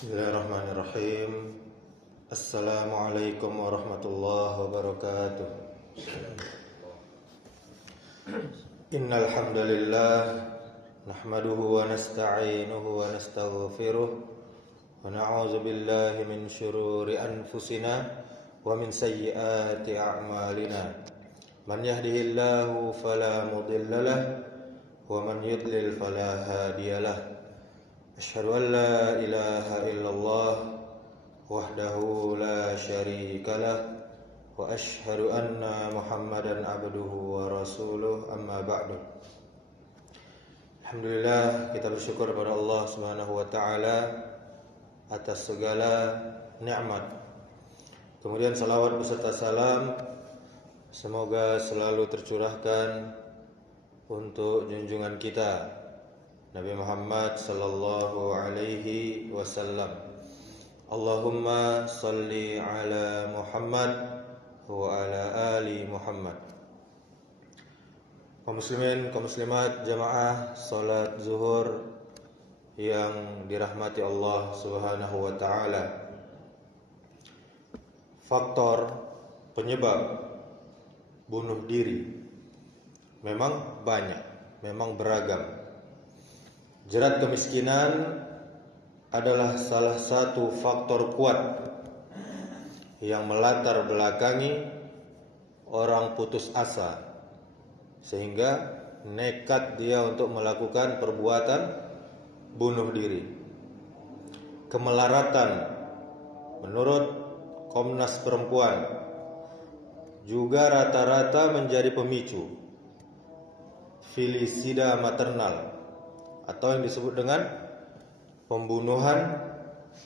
Bismillahirrahmanirrahim. Assalamualaikum warahmatullahi wabarakatuh. Innal hamdalillah nahmaduhu wa nasta'inuhu wa nastaghfiruh wa na'udzu billahi min shururi anfusina wa min sayyiati a'malina. Man yahdihillahu fala mudilla lahu wa man yudlil fala hadiyalah. Asyhadu an la ilaha illallah wahdahu la syarikalah wa asyhadu anna Muhammadan abduhu wa rasuluh, amma ba'du. Alhamdulillah, kita bersyukur kepada Allah Subhanahu wa taala atas segala nikmat. Kemudian salawat beserta salam semoga selalu tercurahkan untuk junjungan kita Nabi Muhammad sallallahu alaihi wasallam. Allahumma salli ala Muhammad wa ala ali Muhammad. Kaum muslimin, kaum muslimat, jamaah salat zuhur yang dirahmati Allah Subhanahu wa taala. Faktor penyebab bunuh diri memang banyak, memang beragam. Jerat kemiskinan adalah salah satu faktor kuat yang melatar belakangi orang putus asa sehingga nekat dia untuk melakukan perbuatan bunuh diri. Kemelaratan menurut Komnas Perempuan juga rata-rata menjadi pemicu filisida maternal atau yang disebut dengan pembunuhan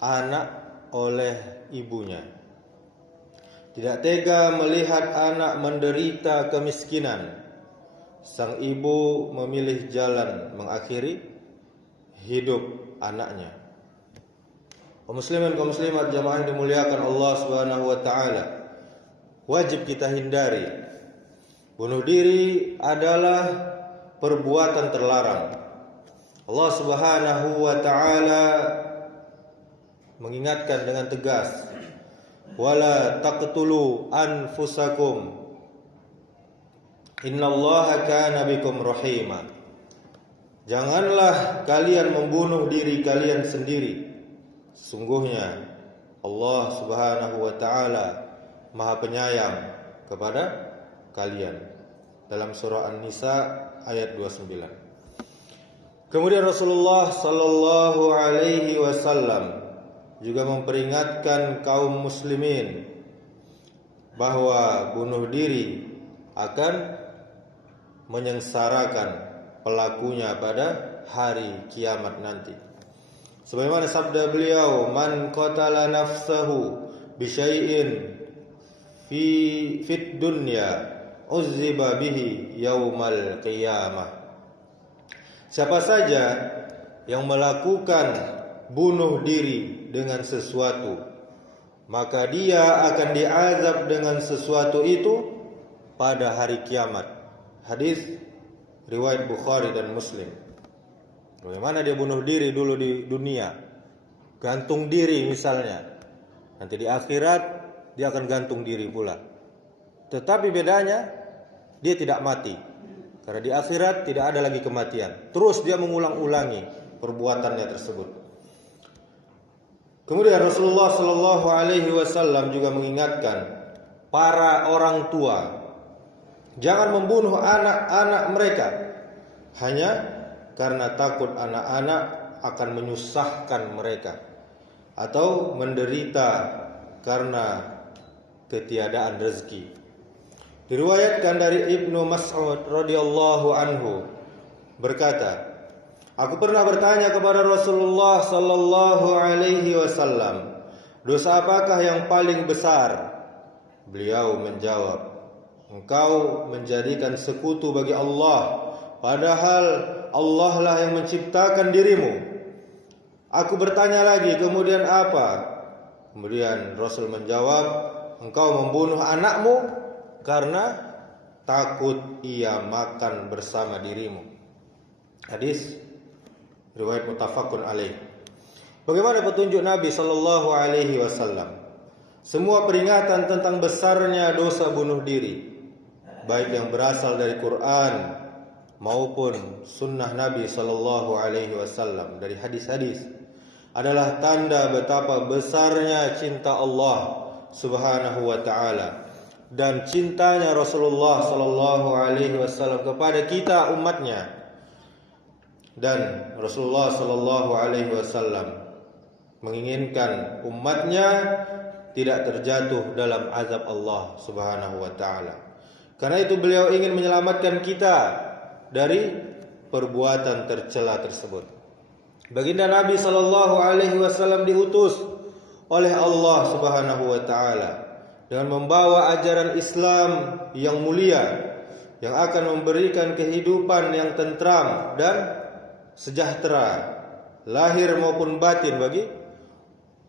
anak oleh ibunya. Tidak tega melihat anak menderita kemiskinan, sang ibu memilih jalan mengakhiri hidup anaknya. Kaum muslimin, kaum muslimat, jamaah yang dimuliakan Allah Subhanahu wa taala, wajib kita hindari. Bunuh diri adalah perbuatan terlarang. Allah Subhanahu wa taala mengingatkan dengan tegas, wala taqtulu anfusakum innallaha kana bikum rahima. Janganlah kalian membunuh diri kalian sendiri. Sungguhnya Allah Subhanahu wa taala Maha Penyayang kepada kalian. Dalam surah An-Nisa ayat 29. Kemudian Rasulullah sallallahu alaihi wasallam juga memperingatkan kaum muslimin bahwa bunuh diri akan menyengsarakan pelakunya pada hari kiamat nanti. Sebagaimana sabda beliau, man qatala nafsahu bi syai'in fid dunya uzziba bihi yaumal qiyamah. Siapa saja yang melakukan bunuh diri dengan sesuatu, maka dia akan diazab dengan sesuatu itu pada hari kiamat. Hadis riwayat Bukhari dan Muslim. Bagaimana dia bunuh diri dulu di dunia, gantung diri misalnya, nanti di akhirat dia akan gantung diri pula. Tetapi bedanya dia tidak mati. Karena di akhirat tidak ada lagi kematian. Terus dia mengulang-ulangi perbuatannya tersebut. Kemudian Rasulullah sallallahu alaihi wasallam juga mengingatkan para orang tua, jangan membunuh anak-anak mereka hanya karena takut anak-anak akan menyusahkan mereka atau menderita karena ketiadaan rezeki. Diriwayatkan dari Ibnu Mas'ud radhiyallahu anhu berkata, aku pernah bertanya kepada Rasulullah sallallahu alaihi wasallam, dosa apakah yang paling besar? Beliau menjawab, engkau menjadikan sekutu bagi Allah, padahal Allah lah yang menciptakan dirimu. Aku bertanya lagi, kemudian apa? Kemudian Rasul menjawab, engkau membunuh anakmu karena takut ia makan bersama dirimu. Hadis riwayat muttafaqun alaih. Bagaimana petunjuk Nabi sallallahu alaihi wasallam? Semua peringatan tentang besarnya dosa bunuh diri, baik yang berasal dari Quran maupun sunnah Nabi sallallahu alaihi wasallam dari hadis-hadis, adalah tanda betapa besarnya cinta Allah Subhanahu wa taala dan cintanya Rasulullah sallallahu alaihi wasallam kepada kita umatnya. Dan Rasulullah sallallahu alaihi wasallam menginginkan umatnya tidak terjatuh dalam azab Allah Subhanahu wa taala. Karena itu beliau ingin menyelamatkan kita dari perbuatan tercela tersebut. Baginda Nabi sallallahu alaihi wasallam diutus oleh Allah Subhanahu wa taala dengan membawa ajaran Islam yang mulia yang akan memberikan kehidupan yang tentram dan sejahtera lahir maupun batin bagi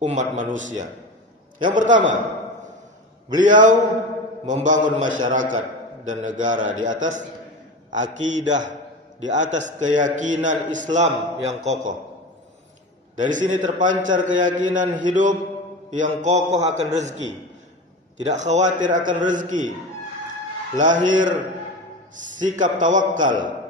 umat manusia. Yang pertama, beliau membangun masyarakat dan negara di atas akidah, di atas keyakinan Islam yang kokoh. Dari sini terpancar keyakinan hidup yang kokoh akan rezeki, tidak khawatir akan rezeki. Lahir sikap tawakal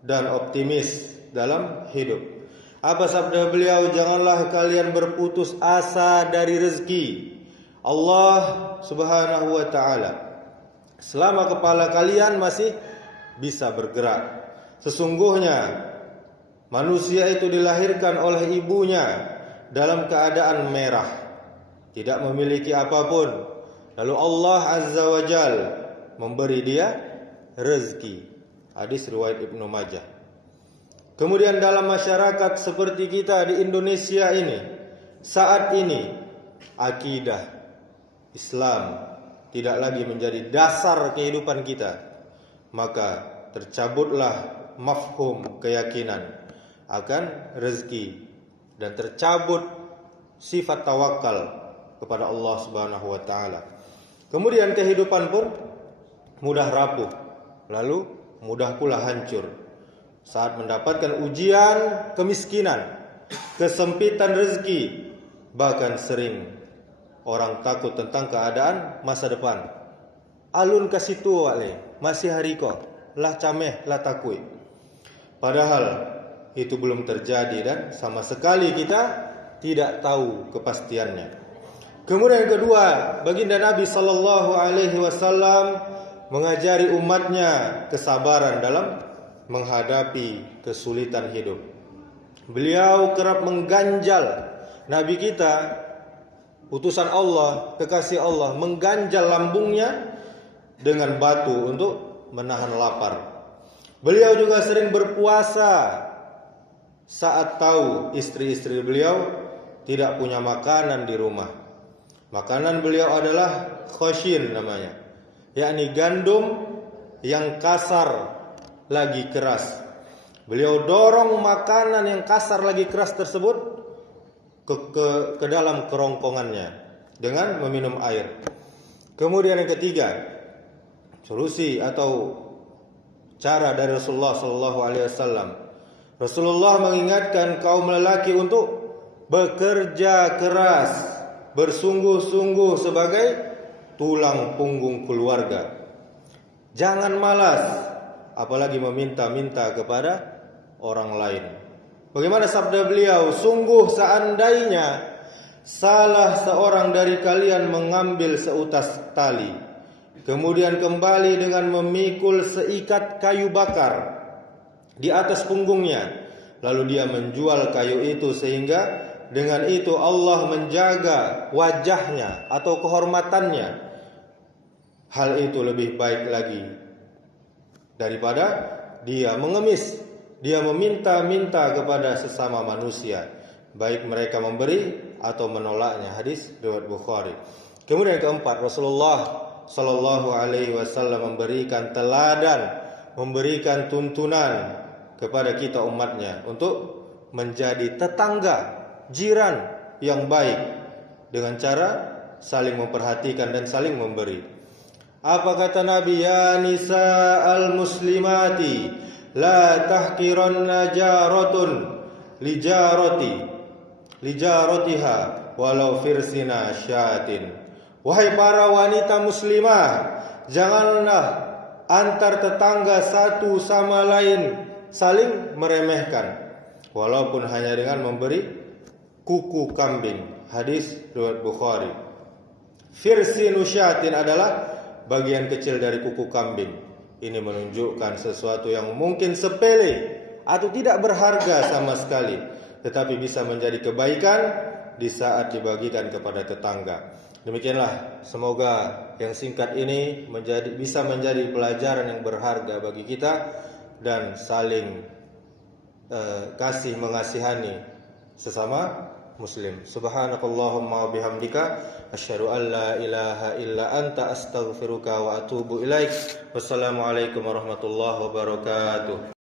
dan optimis dalam hidup. Apa sabda beliau? Janganlah kalian berputus asa dari rezeki Allah Subhanahu wa taala selama kepala kalian masih bisa bergerak. Sesungguhnya manusia itu dilahirkan oleh ibunya dalam keadaan merah, tidak memiliki apapun. Lalu Allah Azza wa Jal memberi dia rezeki. Hadis riwayat Ibnu Majah. Kemudian dalam masyarakat seperti kita di Indonesia ini, saat ini akidah Islam tidak lagi menjadi dasar kehidupan kita, maka tercabutlah mafhum keyakinan akan rezeki dan tercabut sifat tawakal kepada Allah Subhanahu wa taala. Kemudian kehidupan pun mudah rapuh, lalu mudah pula hancur saat mendapatkan ujian kemiskinan, kesempitan rezeki, bahkan sering orang takut tentang keadaan masa depan. Alun kasitu wale, masih hari ko, lah cameh lah takui. Padahal itu belum terjadi dan sama sekali kita tidak tahu kepastiannya. Kemudian yang kedua, baginda Nabi sallallahu alaihi wasallam mengajari umatnya kesabaran dalam menghadapi kesulitan hidup. Beliau kerap mengganjal, Nabi kita, utusan Allah, kekasih Allah, mengganjal lambungnya dengan batu untuk menahan lapar. Beliau juga sering berpuasa saat tahu istri-istri beliau tidak punya makanan di rumah. Makanan beliau adalah khoshin namanya, yakni gandum yang kasar lagi keras. Beliau dorong makanan yang kasar lagi keras tersebut ke dalam kerongkongannya dengan meminum air. Kemudian yang ketiga, solusi atau cara dari Rasulullah sallallahu alaihi wasallam. Rasulullah mengingatkan kaum lelaki untuk bekerja keras, bersungguh-sungguh sebagai tulang punggung keluarga. Jangan malas, apalagi meminta-minta kepada orang lain. Bagaimana sabda beliau? Sungguh seandainya salah seorang dari kalian mengambil seutas tali, kemudian kembali dengan memikul seikat kayu bakar di atas punggungnya, lalu dia menjual kayu itu sehingga dengan itu Allah menjaga wajahnya atau kehormatannya, hal itu lebih baik lagi daripada dia mengemis, dia meminta-minta kepada sesama manusia, baik mereka memberi atau menolaknya. Hadis riwayat Bukhari. Kemudian yang keempat, Rasulullah sallallahu alaihi wasallam memberikan teladan, memberikan tuntunan kepada kita umatnya untuk menjadi tetangga, jiran yang baik dengan cara saling memperhatikan dan saling memberi. Apa kata Nabi? Ya nisa al-muslimati la tahqiranna jaratun li jarati lijaratiha walau firsina syatin. Wahai para wanita muslimah, janganlah antar tetangga satu sama lain saling meremehkan, walaupun hanya dengan memberi kuku kambing. Hadis riwayat Bukhari. Firsinu syatin adalah bagian kecil dari kuku kambing. Ini menunjukkan sesuatu yang mungkin sepele atau tidak berharga sama sekali, tetapi bisa menjadi kebaikan di saat dibagikan kepada tetangga. Demikianlah, semoga yang singkat ini bisa menjadi pelajaran yang berharga bagi kita dan saling kasih mengasihani sesama muslim. Subhanakallahumma wa bihamdika asyhadu an la ilaha illa anta astaghfiruka wa atubu ilaik. Wassalamualaikum warahmatullahi wabarakatuh.